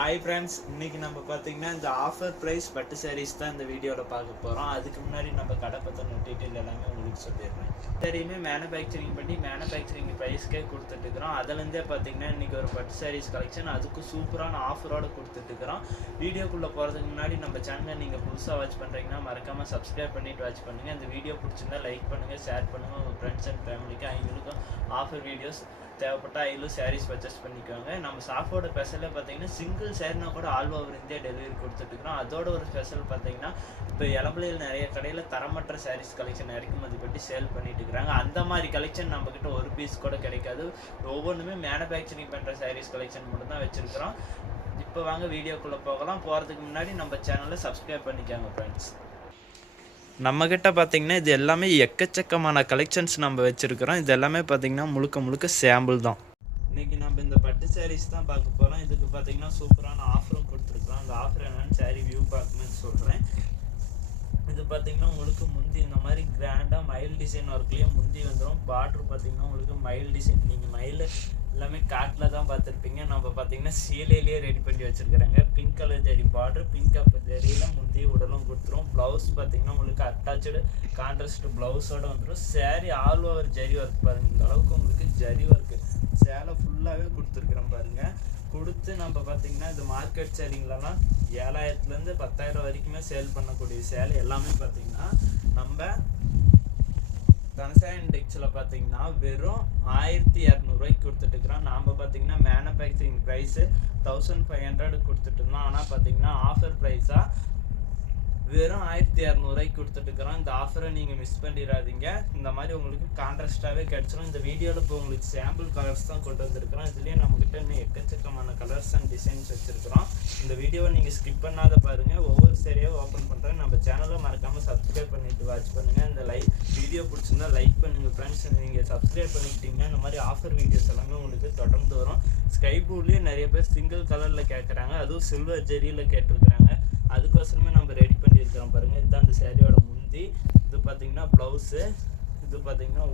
Hi friends, இன்னைக்கு நம்ம பார்த்தீங்கன்னா இந்த ஆஃபர் ப்ரைஸ் பட்டு சாரீஸ் தான் இந்த வீடியோவில் பார்க்க போகிறோம். அதுக்கு முன்னாடி நம்ம கடை பற்றின டீட்டெயில் எல்லாமே உங்களுக்கு சொல்லிடுறேன். சரியுமே மேனுஃபேக்சரிங் பண்ணி மேனுஃபேக்சரிங் ப்ரைஸ்க்கே கொடுத்துட்டுருக்குறோம். அதுலேருந்தே பார்த்தீங்கன்னா இன்றைக்கி ஒரு பட்டு சாரீஸ் கலெக்ஷன் அதுக்கு சூப்பரான ஆஃபரோடு கொடுத்துட்டுருக்குறோம். வீடியோக்குள்ளே போகிறதுக்கு முன்னாடி நம்ம சேனலை நீங்கள் புதுசாக வாட்ச் பண்ணுறீங்கன்னா மறக்காமல் சப்ஸ்கிரைப் பண்ணிவிட்டு வாட்ச் பண்ணுங்கள். இந்த வீடியோ பிடிச்சிருந்தா லைக் பண்ணுங்கள், ஷேர் பண்ணுங்கள். உங்கள் ஃப்ரெண்ட்ஸ் அண்ட் ஃபேமிலிக்கு அவங்களுக்கும் ஆஃபர் வீடியோஸ் தேவைப்பட்டால் அதிலும் சாரீஸ் பர்ச்சேஸ் பண்ணிக்குவாங்க. நம்ம ஷாப்போட ஸ்பெஷலாக பார்த்தீங்கன்னா சிங்கிள் சாரினா கூட ஆல் ஓவர் இந்தியா டெலிவரி கொடுத்துட்டுருக்குறோம். அதோட ஒரு ஸ்பெஷல் பார்த்தீங்கன்னா இப்போ இளம்பிள்ளையில் நிறைய கடையில் தரமற்ற சாரீஸ் கலெக்ஷன் இறக்குமதி பண்ணி சேல் பண்ணிட்டு இருக்கிறாங்க. அந்த மாதிரி கலெக்ஷன் நம்மக்கிட்ட ஒரு பீஸ் கூட கிடைக்காது. ஒவ்வொன்றுமே மேனுஃபேக்சரிங் பண்ணுற சாரீஸ் கலெக்ஷன் மட்டும் தான் வச்சுருக்கிறோம். இப்போ வாங்க வீடியோக்குள்ளே போகலாம். போகிறதுக்கு முன்னாடி நம்ம சேனலை சப்ஸ்கிரைப் பண்ணிக்காங்க ஃப்ரெண்ட்ஸ். நம்மக்கிட்ட பார்த்தீங்கன்னா இது எல்லாமே எக்கச்சக்கமான கலெக்ஷன்ஸ் நம்ம வச்சுருக்கிறோம். இது எல்லாமே பார்த்தீங்கன்னா முழுக்க சாம்பிள் தான். இன்றைக்கி நம்ம இந்த பட்டு சாரீஸ் தான் பார்க்க போகிறோம். இதுக்கு பார்த்தீங்கன்னா சூப்பரான ஆஃபரும் கொடுத்துருக்குறோம். அந்த ஆஃபர் என்னென்னு சாரீ வியூ பார்க்கணும்னு சொல்கிறேன். இது பார்த்தீங்கன்னா உங்களுக்கு முந்தி இந்த மாதிரி கிராண்டாக மயில் டிசைன் ஒர்க்லேயே முந்தி வந்துடும். பார்ட்ரு பார்த்தீங்கன்னா உங்களுக்கு மயில் டிசைன், நீங்கள் மயில் எல்லாமே காட்டில் தான் பார்த்துருப்பீங்க. நம்ம பார்த்தீங்கன்னா சீலையிலேயே ரெடி பண்ணி வச்சுருக்குறாங்க. Pink colour zari border, pink colour ஜரியில் முந்தி உடலும் கொடுத்துரும். ப்ளவுஸ் பார்த்தீங்கன்னா உங்களுக்கு அட்டாச்சு கான்ட்ராஸ்ட் ப்ளவுஸோடு வந்துடும். Sari all over zari work பாருங்கள். இந்த அளவுக்கு உங்களுக்கு ஜரி ஒர்க்கு சேலை ஃபுல்லாகவே கொடுத்துருக்குறோம் பாருங்கள். கொடுத்து நம்ம பார்த்தீங்கன்னா இது மார்க்கெட் சேலிங்லலாம் 7000லேருந்து 10,000 வரைக்குமே சேல் பண்ணக்கூடிய சேலை எல்லாமே பார்த்தீங்கன்னா நம்ம தனசா இண்டெக்ஸில் பார்த்தீங்கன்னா வெறும் 1200 கொடுத்துட்டுருக்குறோம். நாம் பார்த்தீங்கன்னா மேனுஃபேக்சரிங் ப்ரைஸு 1500 கொடுத்துட்ருந்தோம். ஆனால் பார்த்தீங்கன்னா ஆஃபர் ப்ரைஸாக வெறும் 1200 கொடுத்துட்டுருக்குறோம். இந்த ஆஃபரை நீங்கள் மிஸ் பண்ணிடாதீங்க. இந்த மாதிரி உங்களுக்கு கான்ட்ராஸ்டாகவே கிடச்சிடும். இந்த வீடியோவில் இப்போ உங்களுக்கு சாம்பிள் கலர்ஸ் தான் கொண்டு வந்திருக்கிறோம். இதுலேயே நம்மக்கிட்ட இன்னும் எக்கச்சக்கமான கலர்ஸ் அண்ட் டிசைன்ஸ் வச்சுருக்கிறோம். இந்த வீடியோவை நீங்கள் ஸ்கிப் பண்ணாத பாருங்கள். ஒவ்வொரு சரியாக ஓப்பன் பண்ணுறேன். நம்ம சேனலை மறக்காமல் சப்ஸ்கிரைப் பண்ணிவிட்டு வாட்ச் பண்ணுங்கள். இந்த வீடியோ பிடிச்சிருந்தா லைக் பண்ணுங்கள் ஃப்ரெண்ட்ஸ். நீங்கள் சப்ஸ்கிரைப் பண்ணிக்கிட்டீங்கன்னா இந்த மாதிரி ஆஃபர் வீடியோஸ் எல்லாமே உங்களுக்கு தொடர்ந்து வரும். ஸ்கை ப்ளூலேயே நிறைய பேர் சிங்கிள் கலரில் கேட்குறாங்க, அதுவும் சில்வர் ஜெரியில் கேட்டிருக்கிறாங்க. அதுக்கோசரமே நம்ம ரெடி பண்ணியிருக்கிறோம் பாருங்கள். இதுதான் இந்த சேரீயோட முந்தி. இது பார்த்தீங்கன்னா ப்ளவுஸு, இது பார்த்தீங்கன்னா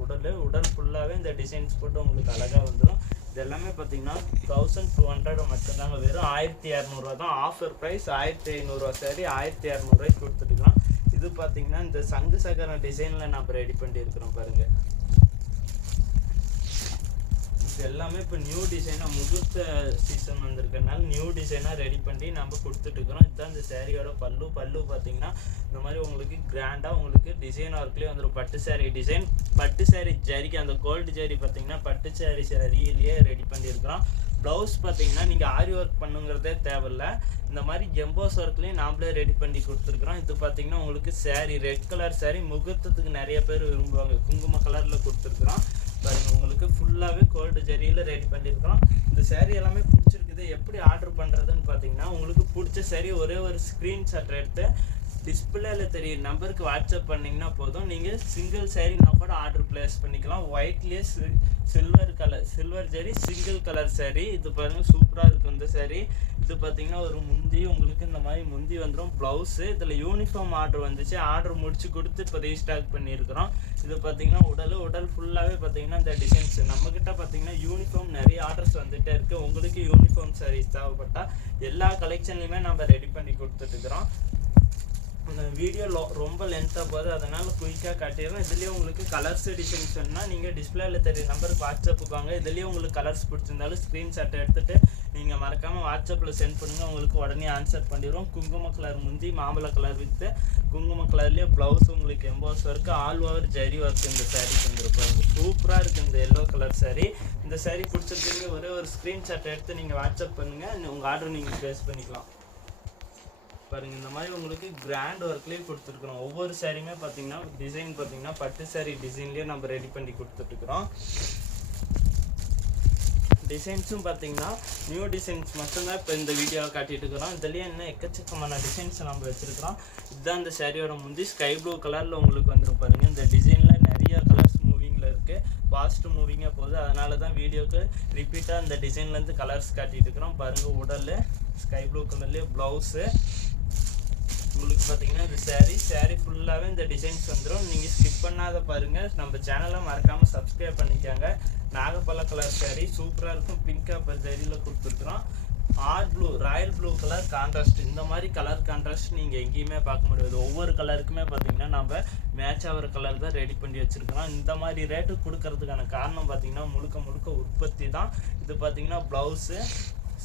உடல் ஃபுல்லாகவே இந்த டிசைன்ஸ் போட்டு உங்களுக்கு அழகாக வந்துடும். இது எல்லாமே பார்த்தீங்கன்னா 1200 மட்டும்தாங்க. வெறும் 1200 தான் ஆஃபர் ப்ரைஸ். 1500 சாரி 1200 கொடுத்துட்டுருக்கோம். இது பார்த்தீங்கன்னா இந்த சங்கு சக்கர டிசைனில் நம்ம ரெடி பண்ணியிருக்கிறோம் பாருங்கள். இது எல்லாமே இப்போ நியூ டிசைனாக முகூர்த்த சீசன் வந்திருக்கனால நியூ டிசைனாக ரெடி பண்ணி நம்ம கொடுத்துட்ருக்குறோம். இதுதான் இந்த சேரீயோட பல்லு பார்த்தீங்கன்னா இந்த மாதிரி உங்களுக்கு கிராண்டாக உங்களுக்கு டிசைன் ஒர்க்லேயே வந்துடும். பட்டு சாரீ டிசைன், பட்டு சாரீ ஜரிக்கு அந்த கோல்டு ஜரி பார்த்தீங்கன்னா பட்டு சாரியிலேயே ரெடி பண்ணியிருக்கிறோம். ப்ளவுஸ் பார்த்தீங்கன்னா நீங்கள் ஆரி ஒர்க் பண்ணுங்கிறதே தேவையில்லை. இந்த மாதிரி எம்போஸ் ஒர்க்லேயும் நாமளே ரெடி பண்ணி கொடுத்துருக்குறோம். இது பார்த்தீங்கன்னா உங்களுக்கு சாரீ ரெட் கலர் சாரீ முகூர்த்தத்துக்கு நிறைய பேர் விரும்புவாங்க. குங்கும கலரில் கொடுத்துருக்குறோம் பாருங்கள். உங்களுக்கு ஃபுல்லாகவே கோல்டு ஜரியில் ரெடி பண்ணியிருக்கிறோம். இந்த சாரீ எல்லாமே பிடிச்சிருக்குது. எப்படி ஆர்டர் பண்ணுறதுன்னு பார்த்தீங்கன்னா உங்களுக்கு பிடிச்ச சாரீ ஒரே ஒரு ஸ்க்ரீன்ஷாட் எடுத்து டிஸ்பிளேல தெரியும் நம்பருக்கு வாட்ஸ்அப் பண்ணிங்கன்னா போதும். நீங்கள் சிங்கிள் சாரீனா கூட ஆர்டர் பிளேஸ் பண்ணிக்கலாம். ஒயிட்லேயே silver zari single colour sari. இது பாருங்கள் சூப்பராக இருக்கும் இந்த சாரீ. இது பார்த்தீங்கன்னா ஒரு முந்தி உங்களுக்கு இந்த மாதிரி முந்தி வந்துடும். ப்ளவுஸு இதில் யூனிஃபார்ம் ஆர்டர் வந்துச்சு. ஆர்டர் முடிச்சு கொடுத்து இப்போ ரீஸ்டாக் பண்ணியிருக்கிறோம். இது பார்த்தீங்கன்னா உடல் ஃபுல்லாகவே பார்த்தீங்கன்னா இந்த டிசைன்ஸ் நம்மக்கிட்ட பார்த்தீங்கன்னா யூனிஃபார்ம் நிறைய ஆர்டர்ஸ் வந்துகிட்டே இருக்குது. உங்களுக்கு யூனிஃபார்ம் சாரீஸ் தேவைப்பட்டால் எல்லா கலெக்ஷன்லையுமே நம்ம ரெடி பண்ணி கொடுத்துட்டுருக்குறோம். வீடியோ ரொம்ப லென்த்தாக போகுது, அதனால் குயிக்காக காட்டிடுறோம். இதுலேயே உங்களுக்கு கலர்ஸ் டிசைன்ஸ் வேணும்னா நீங்கள் டிஸ்பிளேல தெரிய நம்பருக்கு வாட்ஸ்அப்புக்கு வாங்க. இதுலேயே உங்களுக்கு கலர்ஸ் பிடிச்சிருந்தாலும் ஸ்க்ரீன்ஷாட் எடுத்துகிட்டு நீங்கள் மறக்காமல் வாட்ஸ்அப்பில் சென்ட் பண்ணுங்கள். உங்களுக்கு உடனே ஆன்சர் பண்ணிடுவோம். குங்கும கலர் முந்தி, மாம்பழ கலர் வித்து குங்கும கலர்லேயே ப்ளவுஸ் உங்களுக்கு EMBOSS work all over zari work இந்த சாரீ வந்துருப்பாங்க. சூப்பராக இருக்குது இந்த எல்லோ கலர் சாரீ. இந்த சாரீ பிடிச்சிருக்கீங்க ஒரே ஒரு ஸ்க்ரீன்ஷாட் எடுத்து நீங்கள் வாட்ஸ்அப் பண்ணுங்கள். உங்கள் ஆர்டர் நீங்கள் ப்ளேஸ் பண்ணிக்கலாம் பாருங்கள். இந்த மாதிரி உங்களுக்கு கிராண்ட் ஒர்க்லேயே கொடுத்துருக்குறோம். ஒவ்வொரு சாரியுமே பார்த்தீங்கன்னா டிசைன் பார்த்தீங்கன்னா பட்டு சாரீ டிசைன்லேயே நம்ம ரெடி பண்ணி கொடுத்துட்ருக்குறோம். டிசைன்ஸும் பார்த்தீங்கன்னா நியூ டிசைன்ஸ் மட்டும்தான் இப்போ இந்த வீடியோவை காட்டிட்டு இருக்கிறோம். இதுலேயே இன்னும் எக்கச்சக்கமான டிசைன்ஸ் நம்ம வச்சுருக்கிறோம். இதுதான் இந்த சாரியோட முந்தி ஸ்கை ப்ளூ கலரில் உங்களுக்கு வந்துடும் பாருங்கள். இந்த டிசைனில் நிறைய கலர்ஸ் மூவிங்கில் இருக்குது. ஃபாஸ்ட் மூவிங்காக போகுது, அதனால தான் வீடியோக்கு ரிப்பீட்டாக இந்த டிசைன்லேருந்து கலர்ஸ் காட்டிகிட்டு இருக்கிறோம் பாருங்கள். உடல் ஸ்கை ப்ளூ கலர்லேயே ப்ளவுஸு உங்களுக்கு பார்த்தீங்கன்னா இந்த சாரீ ஃபுல்லாகவே இந்த டிசைன்ஸ் வந்துடும். நீங்கள் ஸ்கிப் பண்ணாத பாருங்கள். நம்ம சேனலை மறக்காமல் சப்ஸ்கிரைப் பண்ணிக்காங்க. நாகப்பழ கலர் சாரீ சூப்பராக இருக்கும். பிங்க் கலர் ஜரியில் கொடுத்துருக்குறோம். Or blue, royal blue colour contrast. இந்த மாதிரி கலர் கான்ட்ராஸ்ட் நீங்கள் எங்கேயுமே பார்க்க முடியாது. ஒவ்வொரு கலருக்குமே பார்த்தீங்கன்னா நம்ம மேட்ச் ஆகிற கலர் தான் ரெடி பண்ணி வச்சுருக்கிறோம். இந்த மாதிரி ரேட்டு கொடுக்கறதுக்கான காரணம் பார்த்தீங்கன்னா முழுக்க முழுக்க உற்பத்தி தான். இது பார்த்தீங்கன்னா ப்ளவுஸு,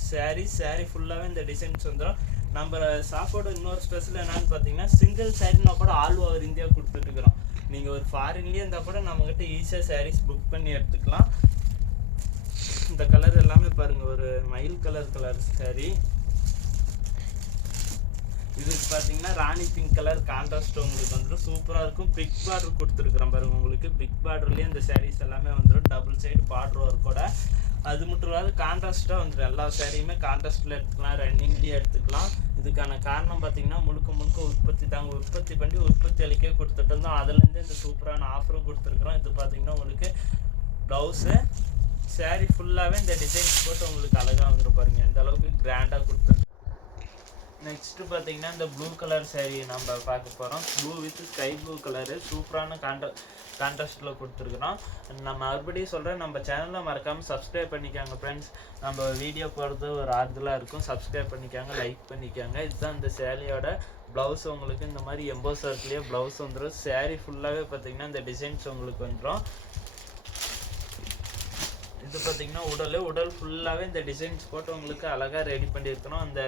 சாரீ ஃபுல்லாகவே இந்த டிசைன்ஸ் வந்துடும். நம்ம ஷாப்போட இன்னொரு ஸ்பெஷல் என்னன்னு பார்த்தீங்கன்னா சிங்கிள் சாரீனா கூட ஆல் ஓவர் இந்தியா கொடுத்துட்டுருக்குறோம். நீங்கள் ஒரு ஃபாரின்லேயே இருந்தால் கூட நம்மக்கிட்ட ஈஸியாக சாரீஸ் புக் பண்ணி எடுத்துக்கலாம். இந்த கலர் எல்லாமே பாருங்க, ஒரு மயில் கலர் சாரி. இதுக்கு பார்த்தீங்கன்னா ராணி பிங்க் கலர் கான்ட்ராஸ்ட் உங்களுக்கு வந்துடும், சூப்பராக இருக்கும். பிக் பார்டர் கொடுத்துருக்குறோம் பாருங்க. உங்களுக்கு பிக் பார்டர்லேயே இந்த சாரீஸ் எல்லாமே வந்துடும், டபுள் சைடு பார்டர் ஒர்க்கோட. அது மட்டும் இல்லாத கான்ட்ராஸ்ட்டாக வந்துடும். எல்லா சாரியுமே கான்ட்ராஸ்டில் எடுத்துக்கலாம், ரன்னிங்லேயே எடுத்துக்கலாம். இதுக்கான காரணம் பார்த்தீங்கன்னா முழுக்க உற்பத்தி தாங்க. உற்பத்தி பண்ணி உற்பத்தி அளிக்க கொடுத்துட்டு இருந்தோம். அதுலேருந்து இந்த சூப்பரான ஆஃபரும் கொடுத்துருக்குறோம். இது பார்த்தீங்கன்னா உங்களுக்கு ப்ளவுஸு, சாரீ ஃபுல்லாகவே இந்த டிசைன்ஸ் போட்டு உங்களுக்கு அழகாக வந்துடும் பாருங்க, எந்த அளவுக்கு கிராண்டாக கொடுத்துருக்கு. நெக்ஸ்ட்டு பார்த்தீங்கன்னா இந்த ப்ளூ கலர் சாரீ நம்ம பார்க்க போகிறோம். Blue with sky blue colour, சூப்பரான கான்ட்ராஸ்ட்டில் கொடுத்துருக்குறோம். நம்ம மறுபடியும் சொல்கிறேன், நம்ம சேனலில் மறக்காமல் சப்ஸ்கிரைப் பண்ணிக்காங்க ஃப்ரெண்ட்ஸ். நம்ம வீடியோ போடுறது ஒரு ஆறுதலாக இருக்கும். சப்ஸ்கிரைப் பண்ணிக்காங்க, லைக் பண்ணிக்காங்க. இதுதான் இந்த சேரீயோட ப்ளவுஸ். உங்களுக்கு இந்த மாதிரி எம்போஸ் ஒர்க்லேயே ப்ளவுஸ் வந்துடும். சாரீ ஃபுல்லாகவே பார்த்தீங்கன்னா இந்த டிசைன்ஸ் உங்களுக்கு வந்துடும். இது பார்த்தீங்கன்னா உடல் ஃபுல்லாகவே இந்த டிசைன்ஸ் போட்டு உங்களுக்கு அழகாக ரெடி பண்ணியிருக்கணும். அந்த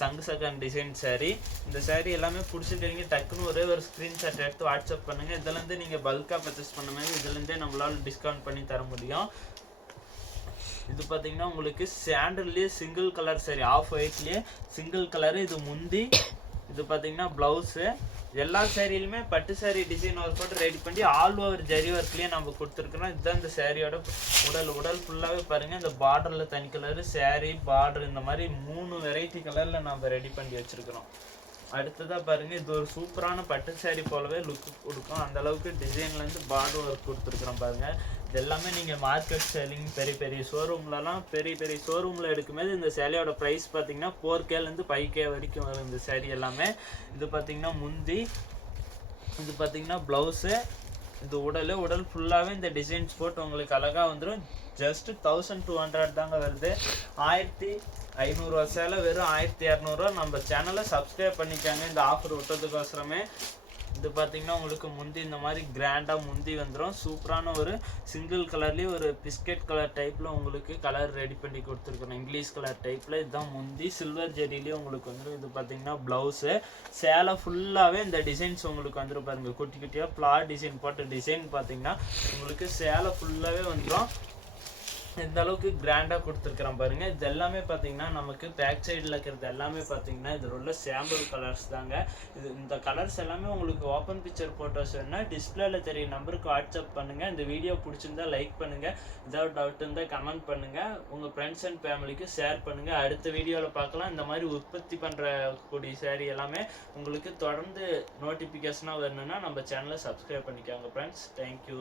சங்கு சகன் டிசைன் சாரீ. இந்த சாரீ எல்லாமே பிடிச்சிட்டு டக்குன்னு ஒரே ஒரு ஸ்க்ரீன்ஷாட் எடுத்து வாட்ஸ்அப் பண்ணுங்கள். இதுலேருந்து நீங்கள் பல்காக பர்ச்சேஸ் பண்ணும்போது இதுலேருந்தே நம்மளால் டிஸ்கவுண்ட் பண்ணி தர முடியும். இது பார்த்தீங்கன்னா உங்களுக்கு சாண்டல்லேயே சிங்கிள் கலர் சாரீ, ஆஃப் ஒயிட்லேயே சிங்கிள் கலரு. இது முந்தி, இது பார்த்தீங்கன்னா ப்ளவுஸு. எல்லா சாரியிலுமே பட்டு சாரீ டிசைன் ஒர்க் போட்டு ரெடி பண்ணி ஆல் ஓவர் ஜரி ஒர்க்லேயே நம்ம கொடுத்துருக்குறோம். இதுதான் இந்த சாரியோட உடல் ஃபுல்லாகவே பாருங்கள். இந்த பார்டரில் தனி கலரு, சாரீ பார்டர், இந்த மாதிரி 3 வெரைட்டி கலரில் நம்ம ரெடி பண்ணி வச்சுருக்கிறோம். அடுத்ததாக பாருங்கள், இது ஒரு சூப்பரான பட்டு சாரீ போலவே லுக்கு கொடுக்கும். அந்தளவுக்கு டிசைன்லேருந்து பார்டர் ஒர்க் கொடுத்துருக்குறோம் பாருங்கள். இது எல்லாமே நீங்கள் மார்க்கெட் செல்லிங் பெரிய ஷோரூம்லலாம் பெரிய ஷோரூமில் எடுக்கும்போது இந்த சேலையோட ப்ரைஸ் பார்த்தீங்கன்னா 4Kலேருந்து 5K வரைக்கும் வரும் இந்த சேரீ எல்லாமே. இது பார்த்தீங்கன்னா முந்தி, இது பார்த்தீங்கன்னா ப்ளவுஸு. இது உடல் ஃபுல்லாகவே இந்த டிசைன்ஸ் போட்டு உங்களுக்கு அழகாக வந்துடும். ஜஸ்ட் 1200 தாங்க வருது. 1500 சேலை வெறும் 1200. நம்ம சேனலை சப்ஸ்கிரைப் பண்ணிக்காங்க இந்த ஆஃபர் விட்டதுக்கோசரமே. இது பார்த்தீங்கன்னா உங்களுக்கு முந்தி இந்த மாதிரி கிராண்டாக முந்தி வந்துடும். சூப்பரான ஒரு சிங்கிள் கலர்லேயே ஒரு பிஸ்கெட் கலர் டைப்பில் உங்களுக்கு கலர் ரெடி பண்ணி கொடுத்துருக்கணும், இங்கிலீஷ் கலர் டைப்பில். இதுதான் முந்தி, சில்வர் ஜெரிலேயே உங்களுக்கு வந்துடும். இது பார்த்தீங்கன்னா ப்ளவுஸு. சேலை ஃபுல்லாகவே இந்த டிசைன்ஸ் உங்களுக்கு வந்துடும் பாருங்கள். குட்டி குட்டியாக ஃப்ளார் டிசைன் போட்ட டிசைன் பார்த்தீங்கன்னா உங்களுக்கு சேலை ஃபுல்லாகவே வந்துடும். இந்த அளவுக்கு கிராண்டாக கொடுத்துருக்குறோம் பாருங்கள். இது எல்லாமே பார்த்தீங்கன்னா நமக்கு பேக் சைடில் இருக்கிறது எல்லாமே பார்த்தீங்கன்னா இது உள்ள சாம்பிள் கலர்ஸ் தாங்க. இந்த கலர்ஸ் எல்லாமே உங்களுக்கு ஓப்பன் பிக்சர் ஃபோட்டோஸ் வேணுன்னா டிஸ்பிளேல தெரிய நம்பருக்கு வாட்ஸ்அப் பண்ணுங்கள். இந்த வீடியோ பிடிச்சிருந்தா லைக் பண்ணுங்கள், ஏதாவது டவுட் இருந்தால் கமெண்ட் பண்ணுங்கள், உங்கள் ஃப்ரெண்ட்ஸ் அண்ட் ஃபேமிலிக்கு ஷேர் பண்ணுங்கள். அடுத்த வீடியோவில் பார்க்கலாம். இந்த மாதிரி உற்பத்தி பண்ணுறக்கூடிய சாரீ எல்லாமே உங்களுக்கு தொடர்ந்து நோட்டிஃபிகேஷனாக வரணுன்னா நம்ம சேனலை சப்ஸ்கிரைப் பண்ணிக்கோங்க ஃப்ரெண்ட்ஸ். தேங்க்யூ.